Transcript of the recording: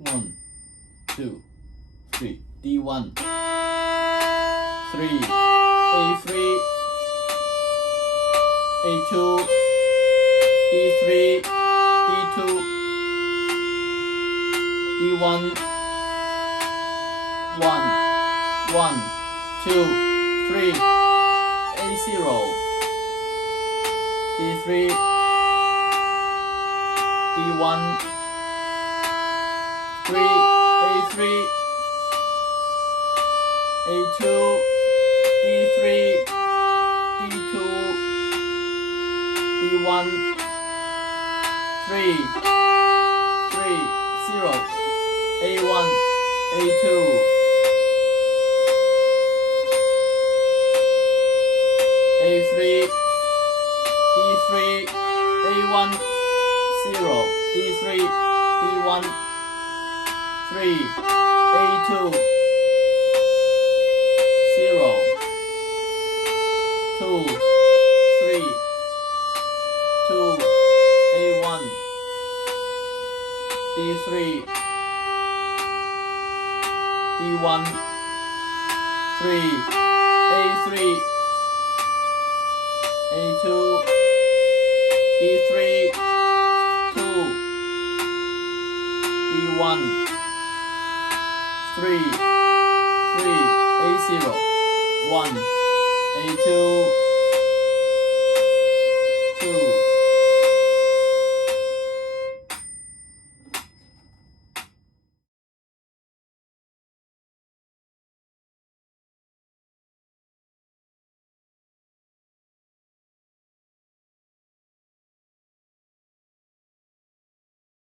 1, 2, 3, D1, 3, A3, A2, D3, D2, D1, 1, 1, 2, 3, A0, D3, D1, 3, A3, A2, D3, D2, D1, 3, 3, 0, A1, A2, A3, D3, A1, 0, D3, D1, 3, A2, 0, 2, 3, 2, A1, D3, D1, 3, A3, A2, D3, 2, D1, 3, 3, A0, 1, A2,